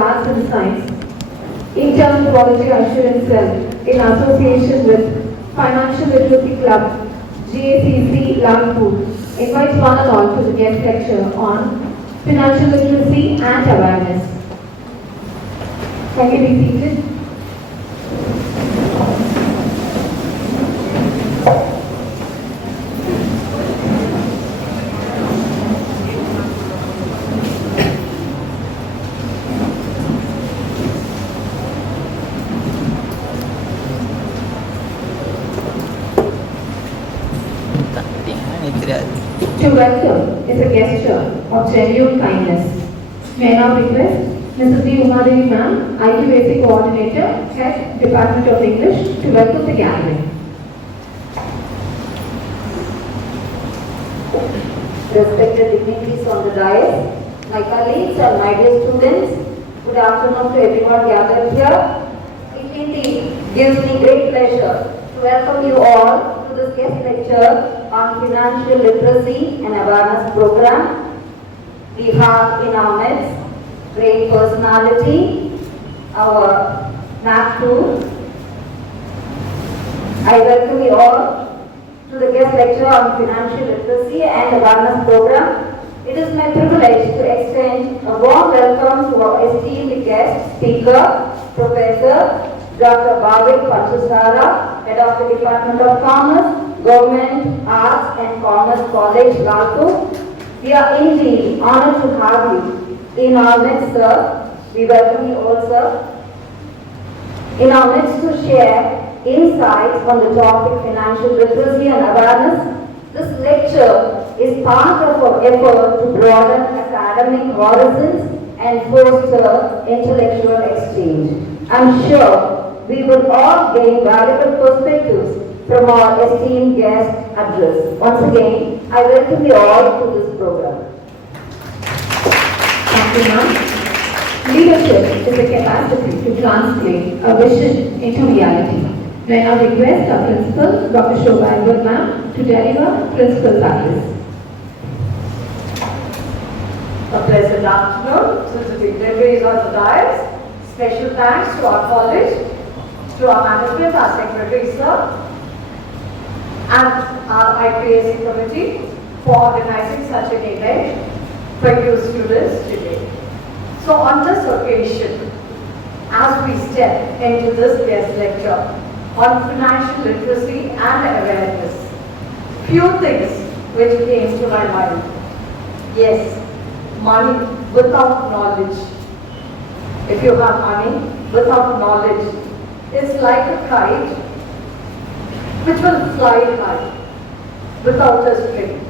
Maths and Science. Intern Quality Assurance Cell in association with Financial Literacy Club, KCS Naac, invites one and all to the guest lecture on financial literacy and awareness. Can you be seated? To welcome is a gesture of genuine kindness. May I now request Mrs. D. Umadevi Ma'am, IQAC Coordinator, Head, Department of English, to welcome the gathering. Respected dignitaries on the dais, my colleagues and my dear students, good afternoon to everyone gathered here. It indeed gives me great pleasure to welcome you all to this guest lecture on financial literacy and awareness program. We have in our midst great personality, our Naac. I welcome you all to the guest lecture on financial literacy and awareness program. It is my privilege to extend a warm welcome to our esteemed guest speaker, Professor Dr. Bhavik Panchasara, Head of the Department of Commerce, Government Arts and Commerce College, Naac. We are indeed honored to have you in our midst, sir. We welcome you all, sir. In our midst to share insights on the topic financial literacy and awareness. This lecture is part of our effort to broaden academic horizons and foster intellectual exchange. I'm sure we will all gain valuable perspectives from our esteemed guest address. Once again, I welcome you all to this program. Thank you, ma'am. Leadership is the capacity to translate a vision into reality. May I now request our principal, Dr. Shobha Edward ma'am, to deliver principal's address. A pleasant afternoon to the dignitaries on the dais. Special thanks to our college, to our management, our secretary, sir, and our IQAC committee for organizing such an event for you students today. So on this occasion, as we step into this guest lecture on financial literacy and awareness, few things which came to my mind. Yes, money without knowledge. If you have money without knowledge, it's like a kite which will fly high without a string,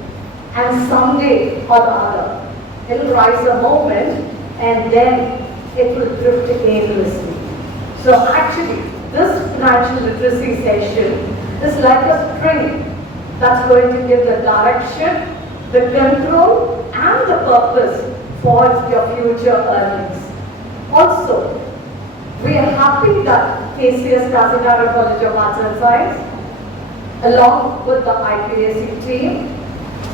and someday or the other it will rise a moment and then it will drift aimlessly. So actually this financial literacy session is like a string that's going to give the direction, the control and the purpose for your future earnings. Also, we are happy that K.C.S. College of Arts and Science, along with the IQAC team,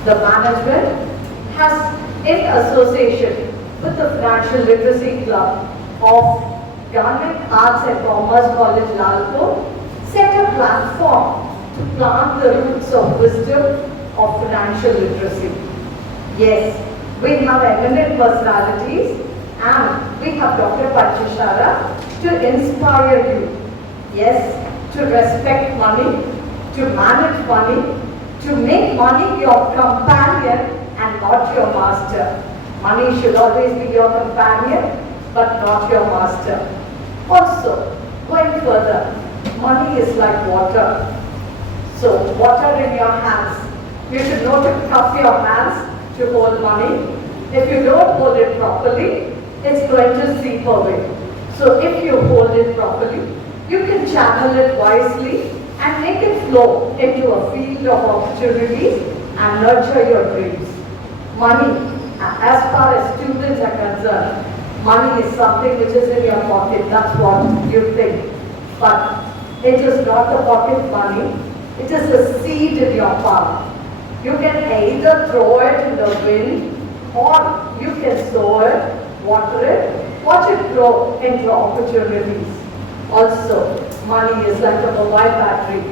the management, has in association with the Financial Literacy Club of Government Arts and Commerce College, Naac, set a platform to plant the roots of wisdom of financial literacy. Yes, we have eminent personalities and we have Dr. Panchasara to inspire you. Yes, to respect money, to manage money, to make money your companion and not your master. Money should always be your companion but not your master. Also, going further, money is like water. So, water in your hands. You should know to cup your hands to hold money. If you don't hold it properly, it's going to seep away. So, if you hold it properly, you can channel it wisely and make it flow into a field of opportunities and nurture your dreams. Money, as far as students are concerned, money is something which is in your pocket, that's what you think. But it is not the pocket money, it is the seed in your palm. You can either throw it in the wind or you can sow it, water it, watch it grow into opportunities. Also, money is like a mobile battery.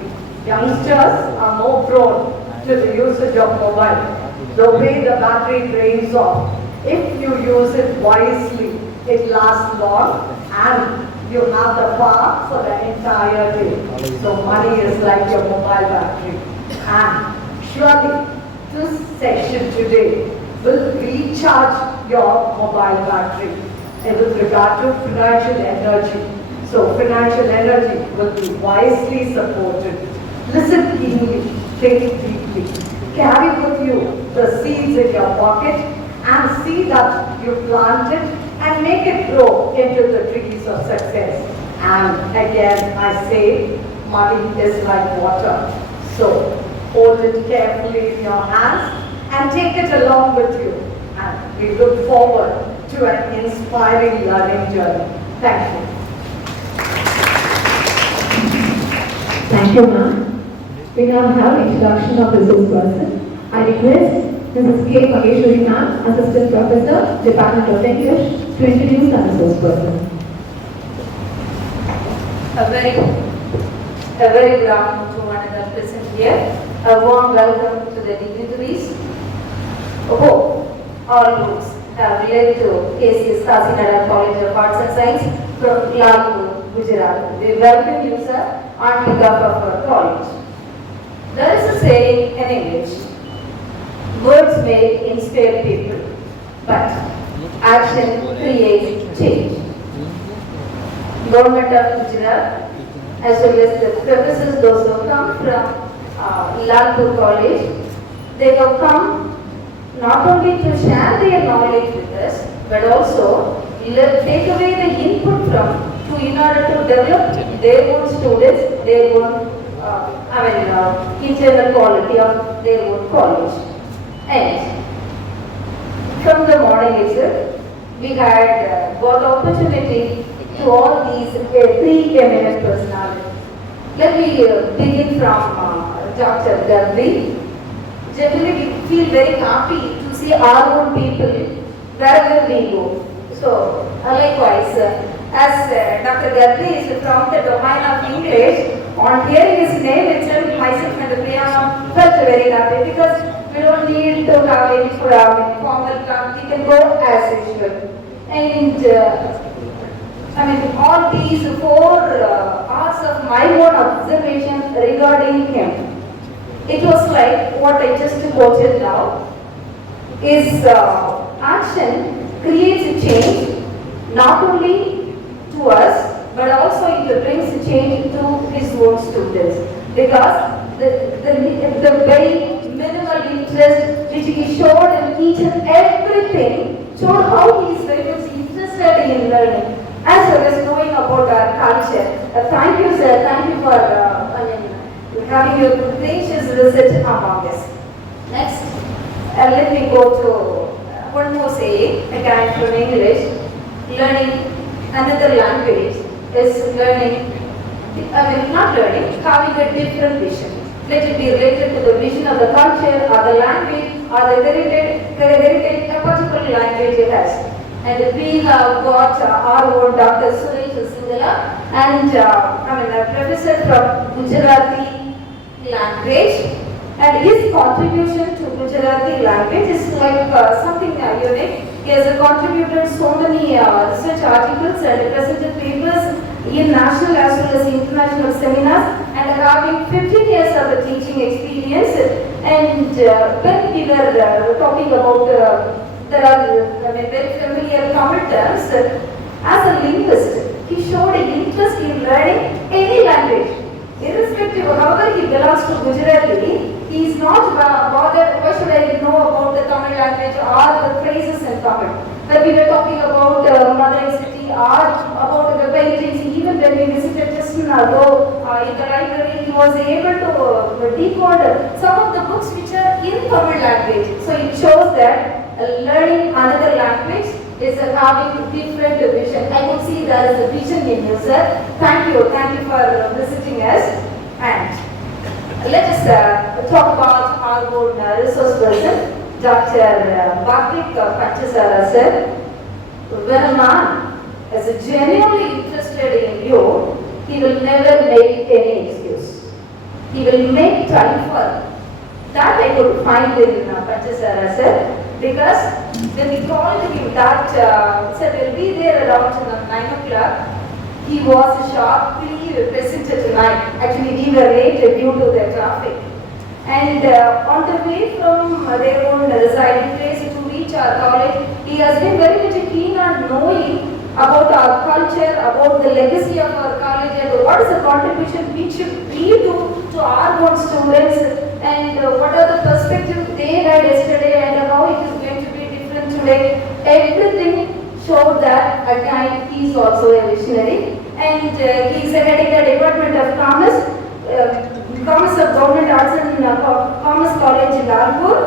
Youngsters are more prone to the usage of mobile. The way the battery drains off, if you use it wisely, it lasts long and you have the power for the entire day. So money is like your mobile battery. And surely this session today will recharge your mobile battery with regard to financial energy. So financial energy will be wisely supported. Listen keenly, think deeply. Carry with you the seeds in your pocket and see that you plant it and make it grow into the trees of success. And again, I say, money is like water. So hold it carefully in your hands and take it along with you. And we look forward to an inspiring learning journey. Thank you. Thank you, ma'am. We now have introduction of resource person. I request Mrs. K. Mageshwari ma'am, Assistant Professor, Department of English, to introduce the resource person. A very good afternoon to one another present here. A warm welcome to the dignitaries. Hope all books are related to K.C.S. College of Arts and Science from Naac, Gujarat. We welcome you, sir, on behalf of our college. There is a saying in English, words may inspire people, but action creates change. Government of Gujarat, as well as the professors, those who come from Naac College, they have come not only to share their knowledge with us, but also take away the input from in order to develop their own students, their own internal quality of their own college. And from the morning itself, we had got opportunity to all these three eminent personalities. Let me begin from Dr. Gandhi. Generally, we feel very happy to see our own people wherever we go. So, likewise, as Dr. Gandhi is from the domain of English, on hearing his name itself, myself and Priya felt very happy because we don't need to have any formal class, we can go as usual. And all these four hours of my own observation regarding him, it was like what I just quoted now, is action creates a change, not only to us, but also it brings a change to his own students. Because the very minimal interest which he showed in each and everything showed how he is very much interested in learning, as well as knowing about our culture. Thank you, sir. Thank you for having your gracious research among us. Next, let me go to one more saying, again from English. Learning another language is learning, not learning, having a different vision. Let it be related to the vision of the culture or the language or the heritage a particular language it has. And we have got our own Dr. Suresh Singala and a professor from Gujarati language. And his contribution to Gujarati language is like something unique. He has contributed so many research articles and presented papers in national as well as international seminars, and having 15 years of teaching experience. And when we were talking about there are very familiar Tamil terms, as a linguist, he showed an interest in learning any language. Irrespective of however he belongs to Gujarati, he is not bothered, why should I know about the Tamil language or the phrases in Tamil. When we were talking about Madurai city or about the paintings, even when we visited just ago in the library, he was able to decode some of the books which are in Tamil language. So it shows that learning another language is having different vision. I could see there is a vision in you, sir. Thank you for visiting us. And let us talk about our own resource person, Dr. Bhaktik Panchasara, sir. When a man is genuinely interested in you, he will never make any excuse. He will make time for that. I could find in Panchasara sir, because when we called him that, sir will be there around 9 o'clock, he was sharply presented tonight. Actually, we were late due to the traffic. And on the way from their own residing place to reach our college, he has been very much keen on knowing about our culture, about the legacy of our college, and what is the contribution we do to our own students, and what are the perspectives they had yesterday, and how it is going to be different today. Everything showed that at times he is also a visionary, and he is heading the Department of Commerce. Commerce of Government Arts and Commerce College in Nagpur,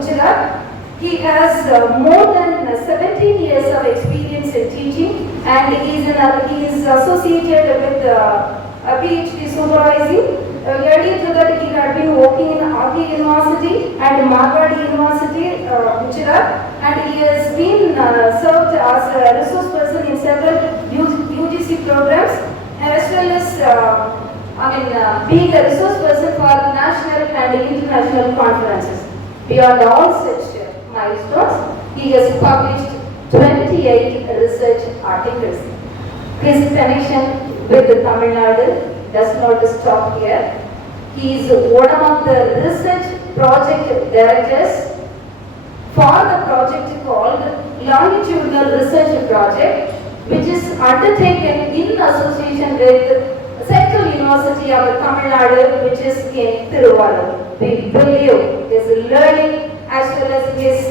Gujarat. He has more than 17 years of experience in teaching, and he is associated with a PhD supervising. Earlier to that, he had been working in Naac University and Marwadi University, Gujarat, and he has been served as a resource person in several UGC programs, as well as being a resource person for national and international conferences. Beyond all such milestones, he has published 28 research articles. His connection with Tamil Nadu does not stop here. He is one of the research project directors for the project called Longitudinal Research Project, which is undertaken in association with Central University of Tamil Nadu, which is in Tiruvallur. We believe his learning as well as his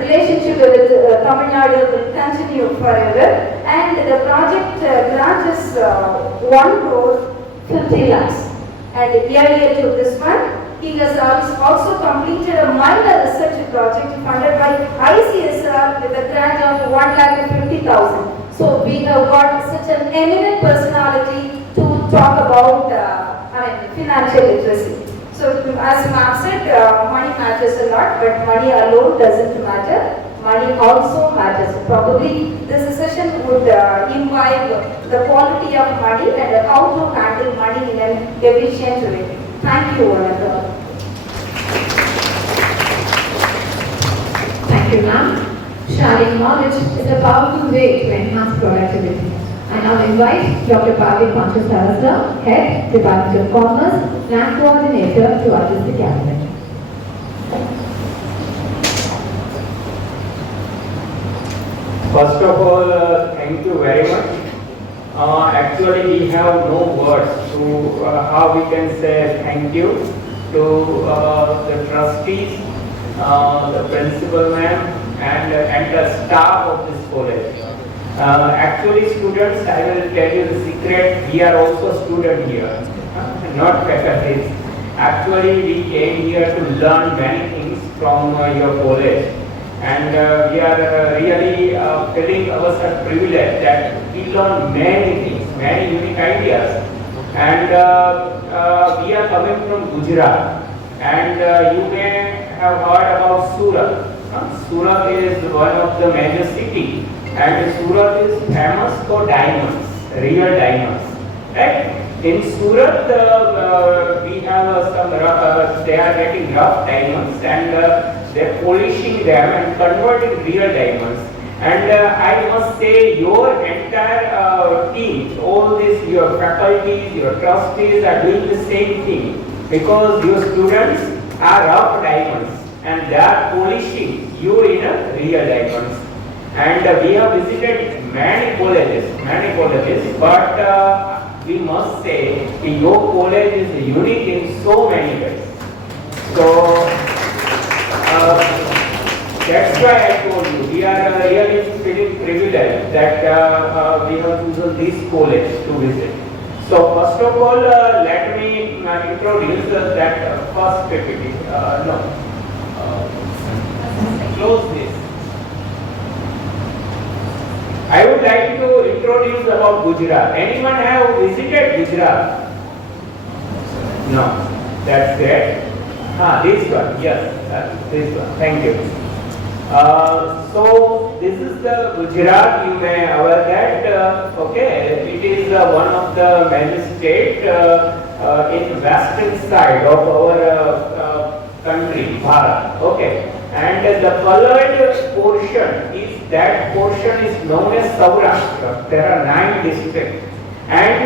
relationship with Tamil Nadu will continue forever, and the project grant is 1 crore 50 lakhs. And earlier to this one, he has also completed a minor research project funded by ICSR with a grant of 1,50,000. So we have got such an eminent personality to talk about financial literacy. So as ma'am said, money matters a lot, but money alone doesn't matter. Money also matters. Probably this session would imbibe the quality of money and how to handle money in an efficient way. Thank you, Ananda. Thank you, ma'am. Sharing knowledge is a powerful way to enhance productivity. I now invite Dr. Pavi Panchasarasra, Head, Department of Commerce, Naac Coordinator, to address the cabinet. First of all, thank you very much. Actually, we have no words to how we can say thank you to the trustees, the principal ma'am, and the staff of this college. Actually, students, I will tell you the secret, we are also students here, not faculties. Actually, we came here to learn many things from your college, and we are really feeling ourselves privileged that we learn many things, many unique ideas. And we are coming from Gujarat, and you may have heard about Surat. Surat is one of the major cities. And Surat is famous for diamonds, real diamonds. Right? In Surat, we have some they are getting rough diamonds, and they are polishing them and converting real diamonds. And I must say, your entire team, all these, your faculties, your trustees are doing the same thing, because your students are rough diamonds and they are polishing you in a real diamonds. And we have visited many colleges, but we must say your college is unique in so many ways. So that's why I told you, we are really feeling privileged that we have chosen this college to visit. So first of all, let me introduce that first PPT. Close this. I would like to introduce about Gujarat. Anyone have visited Gujarat? No. That's great. This one. Yes. This one. Thank you. So this is the Gujarat. You may aware that okay, it is one of the many state in western side of our country, Bharat. Okay, and the colored portion is that portion is known as Saurashtra. There are 9 districts. And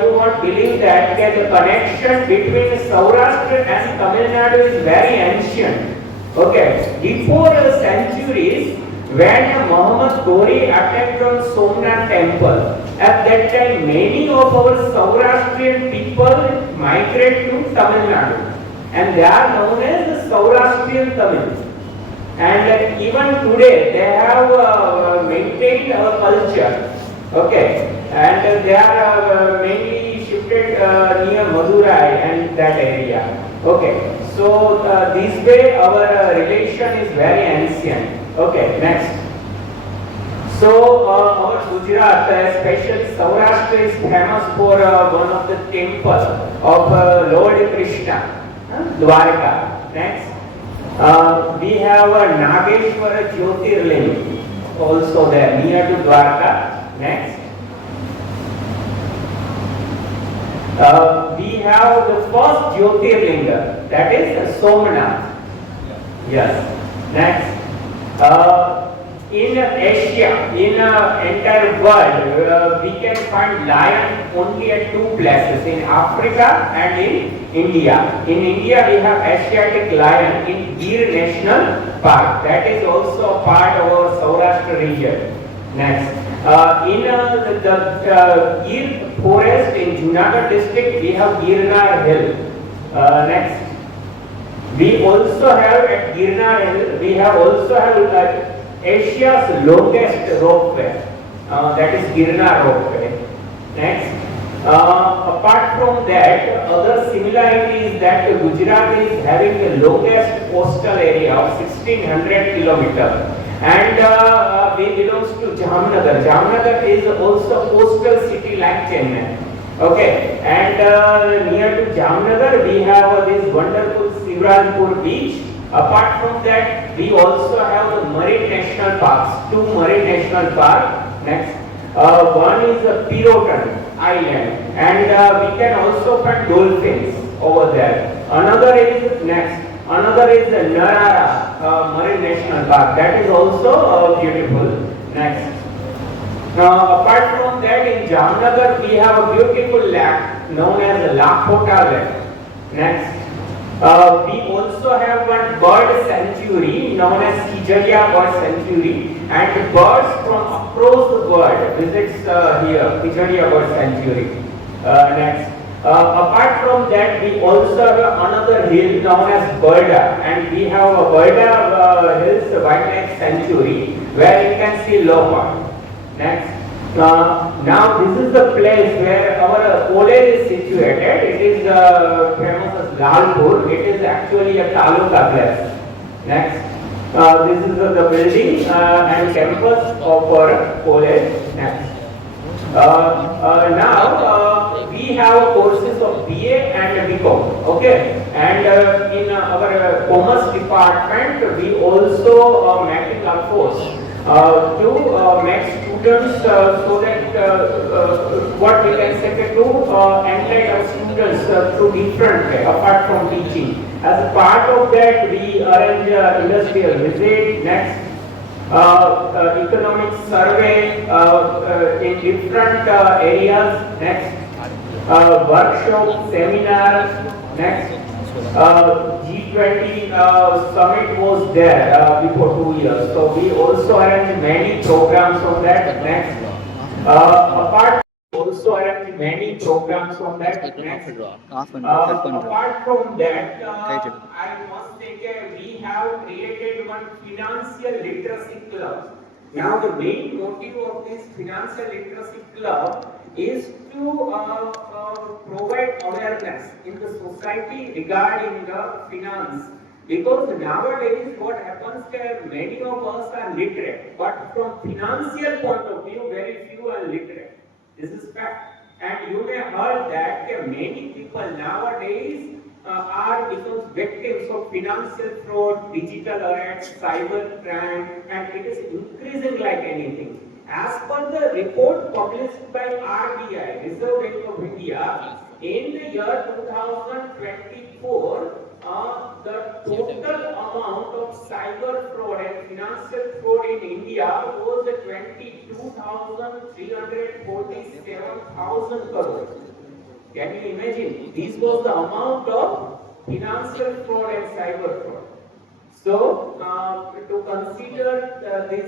you won't believe that the connection between Saurashtra and Tamil Nadu is very ancient. Okay, before centuries, when Muhammad Ghori attacked on Somnath temple, at that time many of our Saurashtrian people migrate to Tamil Nadu, and they are known as the Saurashtrian Tamils. And even today, they have maintained our culture. Okay, and they are mainly shifted near Madurai and that area. Okay, so this way our relation is very ancient. Okay, next. So our Gujarat, especially Saurashtra, is famous for one of the temples of Lord Krishna, Dwarka. Next. We have Nageshwara Jyotirling also there near to Dwarka. Next. We have the first Jyotirlinga, that is Somnath. Yes. Next. In Asia, in entire world, we can find lion only at 2 places, in Africa and in India. In India, we have Asiatic lion in Gir National Park. That is also a part of our Saurashtra region. Next. In the Gir forest in Junagadh district, we have Girnar Hill. Next. We also have at Girnar Hill, we have also have Asia's longest ropeway, that is Girnar ropeway. Next, apart from that, other similarity is that Gujarat is having the longest coastal area of 1600 kilometers, and we belongs to Jamnagar. Jamnagar is also coastal city like Chennai. Okay, and near to Jamnagar we have this wonderful Sivrajpur beach. Apart from that, we also have the marine national parks, 2 marine national parks. Next, one is Pirotan Island, and we can also find dolphins over there. Another is next. Another is Narara Marine National Park. That is also beautiful. Next. Now, apart from that, in Jamnagar we have a beautiful lake known as Lakhota Lake. Next. We also have one bird sanctuary known as Kijaria Bird Sanctuary, and birds from across the world visits here, Kijaria Bird Sanctuary. Next. Apart from that, we also have another hill known as Berda, and we have a Berda Hills Wildlife Sanctuary where you can see leopard. Next. Now this is the place where our college is situated. It is famous as Lalpur. It is actually a taluka place. Next, this is the building and campus of our college. Next, now we have courses of BA and BCom. Okay, and in our commerce department we also make it a course to make students so that what we can say to enlighten our students through different way apart from teaching. As a part of that, we arrange industrial visit. Next, economic survey in different areas. Next, workshop, seminars. Next, G20 summit was there before 2 years. So we also arrange many programs on that. Next, apart also arrange many programs on that. Next, apart from that, I must say we have created one financial literacy club. Now the main motive of this financial literacy club is to provide awareness in the society regarding the finance. Because nowadays what happens that many of us are literate, but from financial point of view, very few are literate. This is fact. And you may heard that many people nowadays are becomes victims of financial fraud, digital arrest, cyber crime, and it is increasing like anything. As per the report published by RBI, Reserve Bank of India, in the year 2024, the total amount of cyber fraud and financial fraud in India was 22,347,000 crore. Can you imagine? This was the amount of financial fraud and cyber fraud. So, to consider this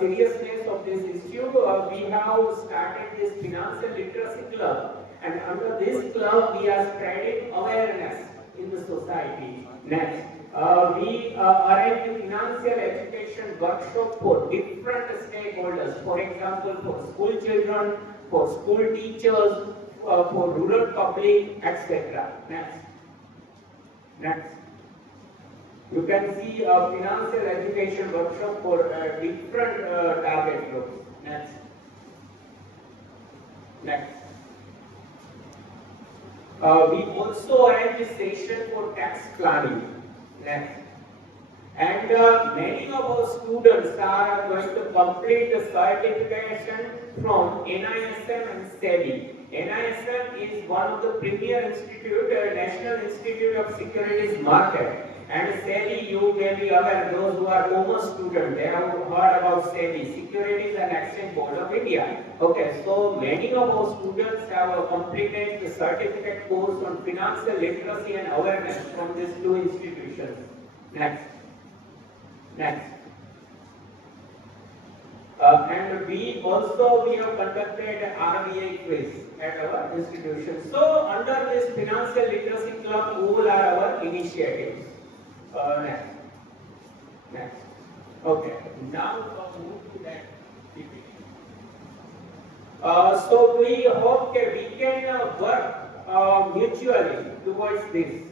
seriousness of this issue, we have started this financial literacy club, and under this club, we are spreading awareness in the society. Next, we arrange financial education workshop for different stakeholders. For example, for school children, for school teachers, for rural public, etc. Next. Next. You can see a financial education workshop for different target groups. Next. Next. We also arrange a session for tax planning. Next. And many of our students are going to complete the certification from NISM and SEBI. NISM is one of the premier institute, National Institute of Securities Market. And SEBI, you may be aware, those who are commerce students, they have heard about SEBI, Securities and Exchange Board of India. Okay, so many of our students have completed the certificate course on financial literacy and awareness from these two institutions. Next. Next. And we have conducted RBI quiz at our institution. So under this financial literacy club, all are our initiatives. Next. Next. Okay. Now move to that PPT. So we hope that we can work mutually towards this in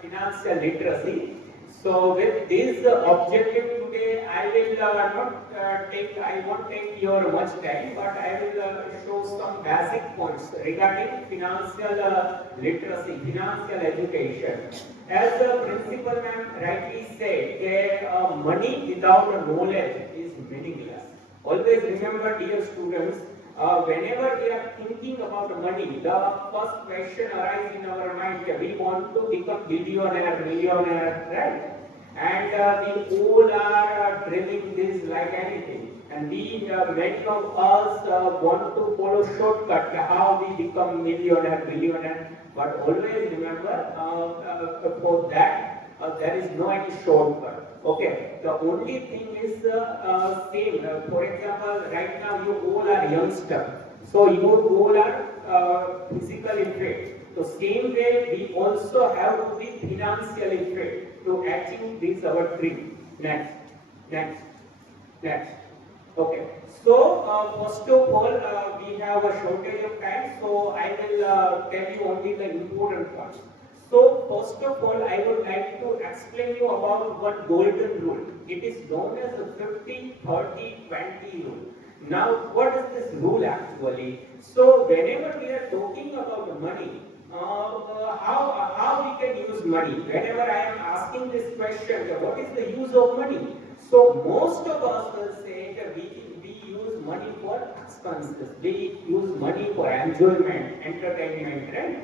financial literacy. So with this objective today, I won't take your much time, but I will show some basic points regarding financial literacy, financial education. As the principal ma'am rightly said, money without knowledge is meaningless. Always remember, dear students, whenever we are thinking about money, the first question arises in our mind: we want to become billionaire, millionaire, right? And we all are dreaming this like anything. And we, many of us, want to follow shortcut how we become millionaire, billionaire. But always remember, for that, there is no any shortcut. Okay, the only thing is same. For example, right now you all are youngster, so you all are physically fit. So same way we also have to be financially fit to achieve this our dream. Next, next, next. Okay. So first of all, we have a shortage of time, so I will tell you only the important parts. So first of all, I would like to explain you about one golden rule. It is known as the 50-30-20 rule. Now, what is this rule actually? So whenever we are talking about money, how we can use money? Whenever I am asking this question, what is the use of money? So most of us will say that we use money for expenses. We use money for enjoyment, entertainment, right?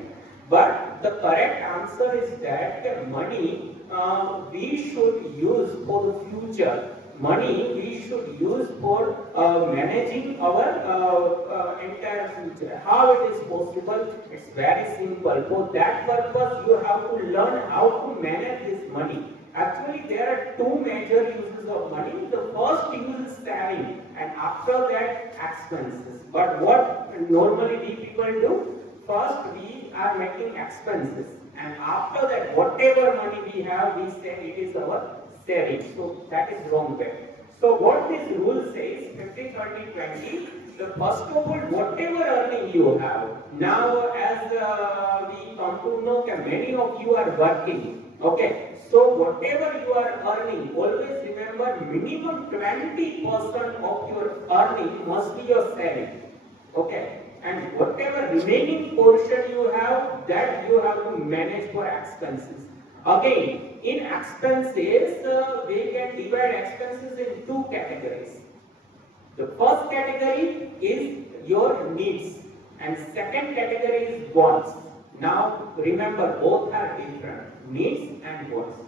But the correct answer is that money we should use for the future. Money we should use for managing our entire future. How it is possible? It's very simple. For that purpose, you have to learn how to manage this money. Actually, there are two major uses of money. The first use is saving, and after that, expenses. But what normally we people do? First, we are making expenses, and after that, whatever money we have, we say it is our saving. So that is wrong way. So what this rule says, 50-30-20, the first of all, whatever earning you have, now as we come to know that many of you are working, okay, so whatever you are earning, always remember minimum 20% of your earning must be your saving, okay. and whatever remaining portion you have, that you have to manage for expenses. Again, in expenses, we can divide expenses in two categories. The first category is your needs, and second category is wants. Now remember, both are different, needs and wants.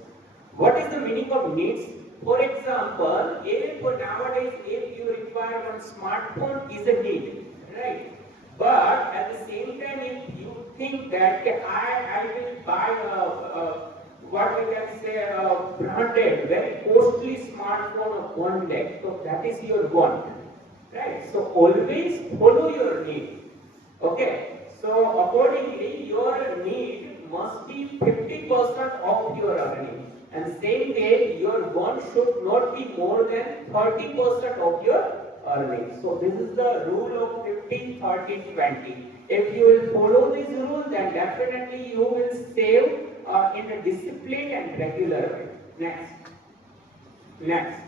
What is the meaning of needs? For example, if nowadays if you require one smartphone is a need, right? But at the same time, if you think that I will buy what we can say a branded, very costly smartphone of 1 lakh, so that is your want, right? So always follow your need. Okay. So accordingly, your need must be 50% of your earning, and same way your want should not be more than 30% of your earning. So this is the rule of 50, 30, 20. If you will follow this rule, then definitely you will save in a disciplined and regular way. Next.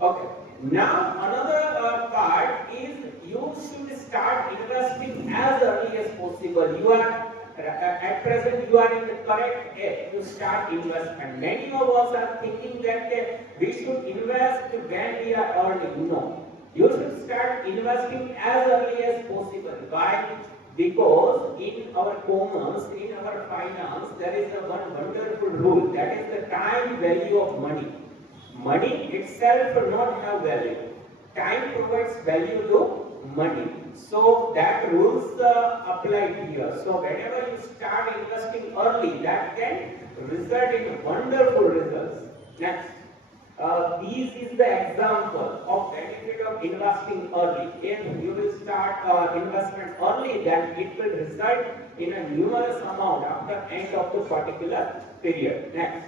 Okay. Now another part is you should start investing as early as possible. You are at present you are in the correct age to start investment. Many of us are thinking that we should invest when we are earning. No, you should start investing as early as possible. Why? Because in our commerce, in our finance, there is a one wonderful rule, that is the time value of money. Money itself does not have value. Time provides value to money. So that rules apply here. So whenever you start investing early, that can result in wonderful results. Next. This is the example of benefit of investing early. If you will start investment early, then it will result in a numerous amount after end of the particular period. Next.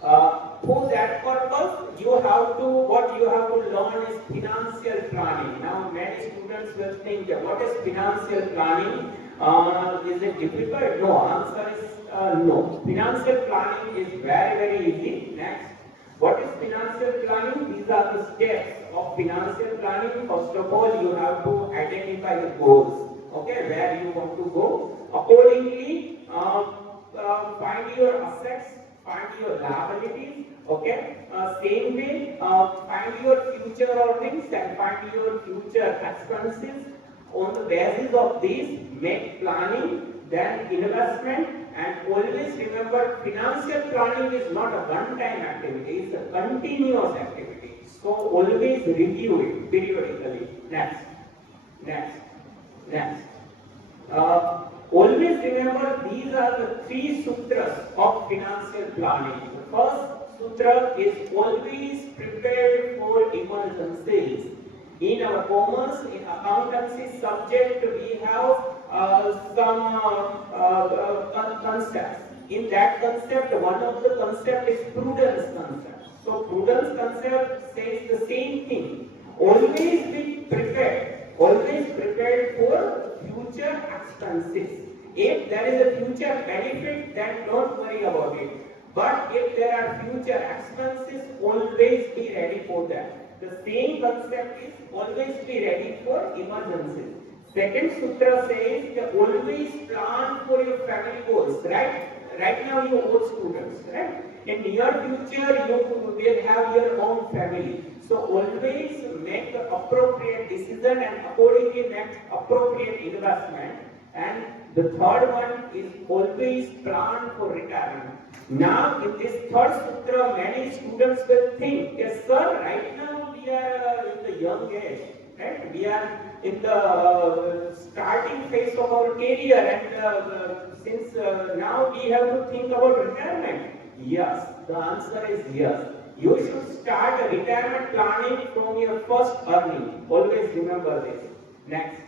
For that purpose, what you have to learn is financial planning. Now, many students will think that what is financial planning? Is it difficult? No. Answer is no. Financial planning is very easy. Next. What is financial planning? These are the steps of financial planning. First of all, you have to identify the goals. Okay, where you want to go. Accordingly, find your assets, find your liabilities. Okay, same way, find your future earnings and find your future expenses. On the basis of these, make planning, then investment, and always remember, financial planning is not a one-time activity, it's a continuous activity. So always review it periodically. Next. Always remember, these are the 3 sutras of financial planning. The first sutra is always prepared for emergencies. In our commerce, in accountancy subject, we have some concepts. In that concept, one of the concept is prudence concept. So prudence concept says the same thing. Always be prepared. Always prepared for future expenses. If there is a future benefit, then don't worry about it. But if there are future expenses, always be ready for that. The same concept is always be ready for emergencies. Second sutra says that always plan for your family goals, right? Right now you are students, right? In near future you will have your own family. So always make the appropriate decision and accordingly make appropriate investment. And the third one is always plan for retirement. Now in this third sutra, many students will think, yes sir, right now we are in the young age, right? We are in the starting phase of our career, and since now we have to think about retirement. Yes, the answer is yes. You should start a retirement planning from your first earning. Always remember this. Next.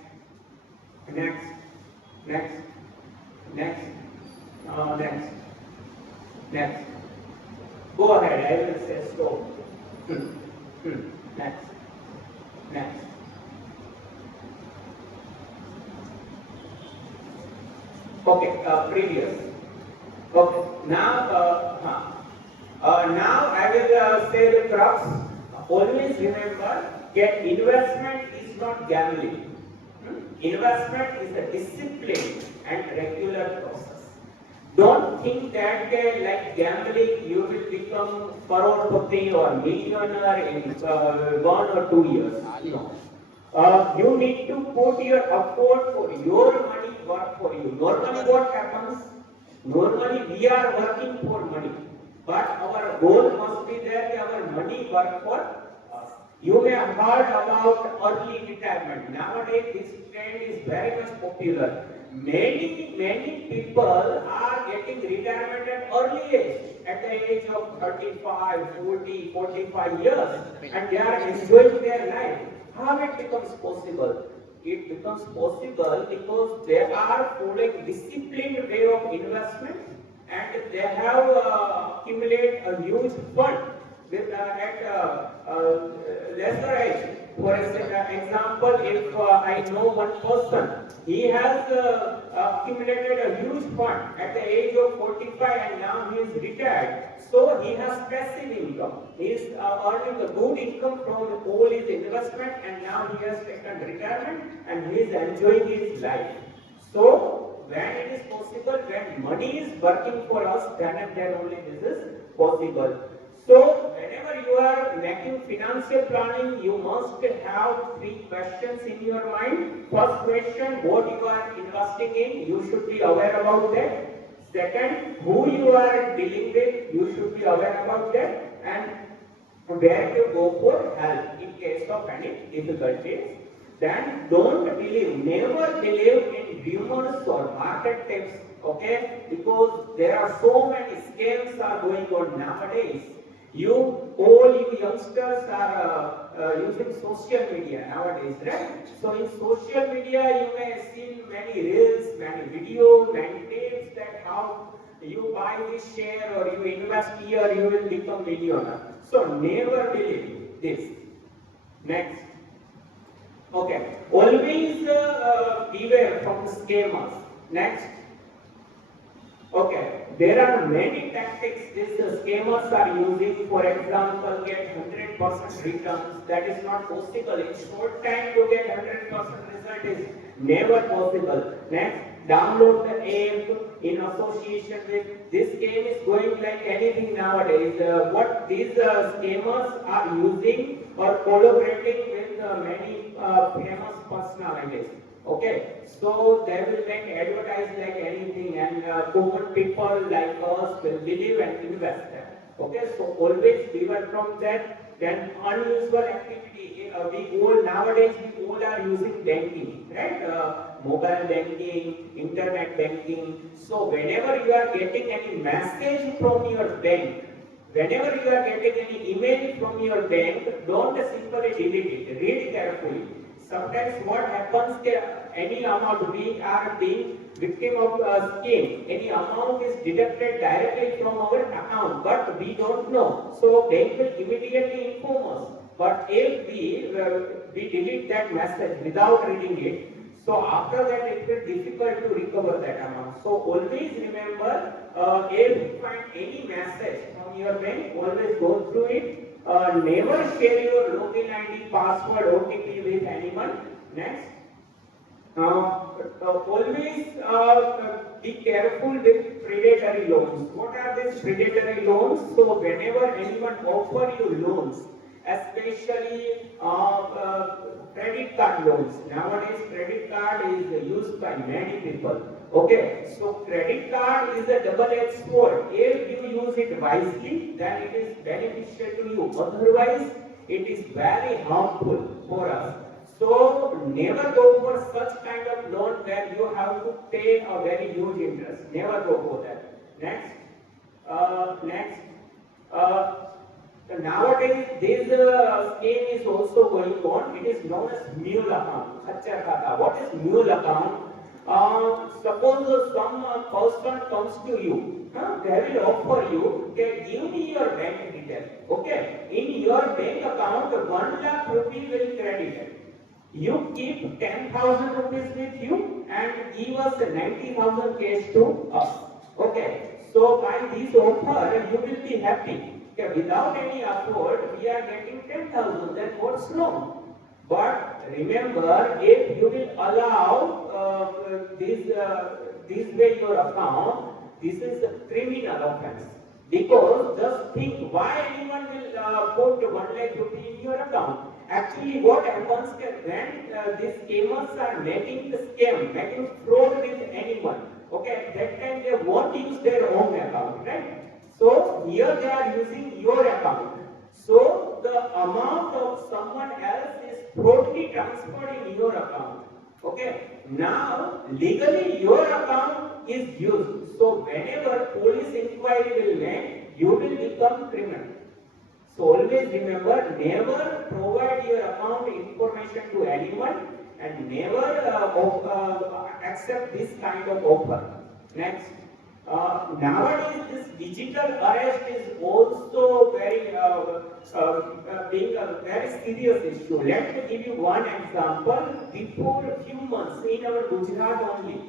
Go ahead, I will say stop. Next. Okay, previous. Okay, now I will say the crux. Always remember that investment is not gambling. investment is a disciplined and regular process. Don't think that like gambling, you will become crorepati or millionaire in 1 or 2 years. No. You need to put your effort for your money work for you. Normally what happens? Normally we are working for money. But our goal must be that our money work for us. You may have heard about early retirement. Nowadays this trend is very much popular. Many people are getting retirement at early age, at the age of 35, 40, 45 years, and they are enjoying their life. How it becomes possible? It becomes possible because they are following disciplined way of investment, and they have accumulated a huge fund with at lesser age. For example, if I know one person, he has accumulated a huge fund at the age of 45 and now he is retired. So he has passive income. He is earning a good income from all his investment and now he has taken retirement and he is enjoying his life. So when it is possible, when money is working for us, then and then only this is possible. So whenever you are making financial planning, you must have 3 questions in your mind. First question, what you are investing in, you should be aware about that. Second, who you are dealing with, you should be aware about that. And where you go for help in case of any difficulties. Then don't believe, never believe in rumors or market tips, okay? Because there are so many scams are going on nowadays. All you youngsters are using social media nowadays, right? So in social media, you may see many reels, many videos, many tips that how you buy this share or you invest here, you will become millionaire. So never believe this. Next. Okay. Always beware from scammers. Next. Okay, there are many tactics these scammers are using. For example, get 100% returns. That is not possible. In short time to get 100% result is never possible. Next, download the app in association with. This game is going like anything nowadays. What these scammers are using or collaborating with many famous personalities. Okay, so they will make advertise like anything and common people like us will believe and invest there. Okay, so always beware from that. Then unusual activity, we all nowadays we all are using banking, right? Mobile banking, internet banking. So whenever you are getting any message from your bank, whenever you are getting any email from your bank, don't simply delete it. Read carefully. Sometimes what happens, any amount we are being victim of a scheme, any amount is deducted directly from our account, but we don't know. So bank will immediately inform us. But if we delete that message without reading it, so after that it will be difficult to recover that amount. So always remember, if you find any message from your bank, always go through it. Never share your login ID, password, OTP with anyone. Next. Always be careful with predatory loans. What are these predatory loans? So whenever anyone offer you loans, especially credit card loans. Nowadays credit card is used by many people. Okay, so credit card is a double-edged sword. If you use it wisely, then it is beneficial to you. Otherwise, it is very harmful for us. So never go for such kind of loan where you have to pay a very huge interest. Never go for that. Next. Next. Nowadays, this scheme is also going on. It is known as mule account. Khachar khata. What is mule account? Suppose some person comes to you, they will offer you, okay, give me your bank detail. Okay, in your bank account, 1 lakh rupee will credit. You keep 10,000 rupees with you and give us 90,000 cash to us. Okay, so by this offer, you will be happy. Okay, without any effort, we are getting 10,000. Then what's wrong? But remember, if you will allow this way your account, this is a criminal offense. Because just think why anyone will put 1 lakh rupee in your account. Actually, what happens when these scammers are making the scam, making fraud with anyone, okay, at that time they won't use their own account, right? So here they are using your account. So the amount of someone else is fraudulently transferred in your account. Okay. Now legally your account is used. So whenever police inquiry will make, you will become criminal. So always remember, never provide your account information to anyone and never accept this kind of offer. Next. Nowadays, this digital arrest is also being a very serious issue. Let me give you one example. Before a few months, in our Gujarat only,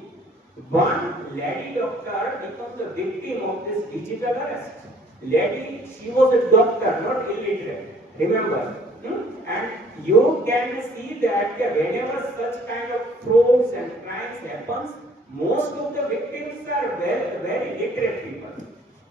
one lady doctor becomes a victim of this digital arrest. Lady, she was a doctor, not illiterate. Remember, and you can see that whenever such kind of frauds and crimes happens, most of the victims are very literate people.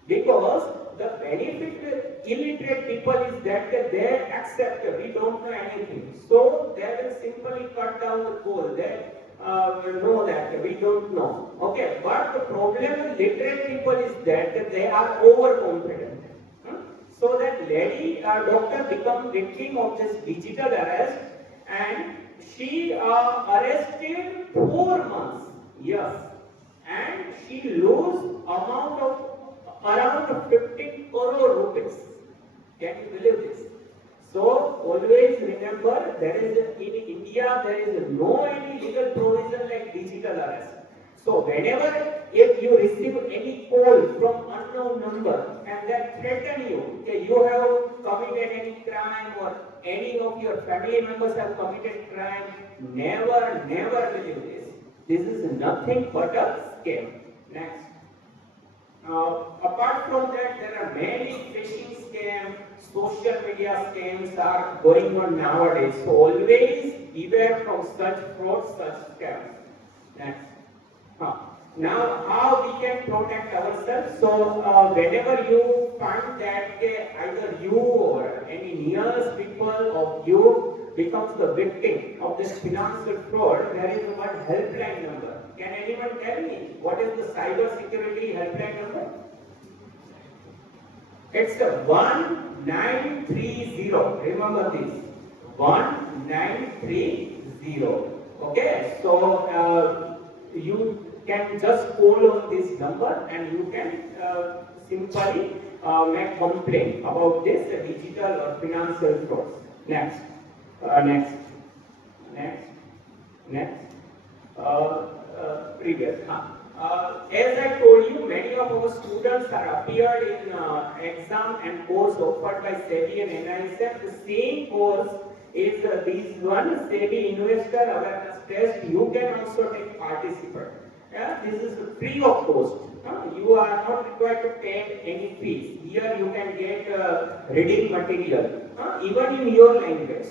Because the benefit with illiterate people is that they accept we don't know anything. So they will simply cut down the call. They will know that we don't know. Okay, but the problem with literate people is that they are overconfident. So that lady doctor becomes victim of this digital arrest and she arrested 4 months. Yes, and she lose amount of around 50 crore rupees. Can you believe this? So always remember, there is in India there is no any legal provision like digital arrest. So whenever if you receive any call from unknown number and they threaten you, okay, you have committed any crime or any of your family members have committed crime, never believe this. This is nothing but a scam. Next. Apart from that, there are many phishing scams, social media scams are going on nowadays. So always beware from such fraud, such scams. Next. Now, how we can protect ourselves? So, whenever you find that either you or any nearest people of you becomes the victim of this financial fraud, there is one helpline number. Can anyone tell me what is the cyber security helpline number? It's a 1930. Remember this. 1930. Okay, so you can just call on this number and you can simply make complaint about this digital or financial fraud. Next. Previous. As I told you, many of our students are appeared in exam and course offered by SEBI and NISF. The same course is this one, SEBI Investor Awareness Test. You can also take participant. Yeah, this is free of cost. You are not required to pay any fees. Here you can get reading material, even in your language.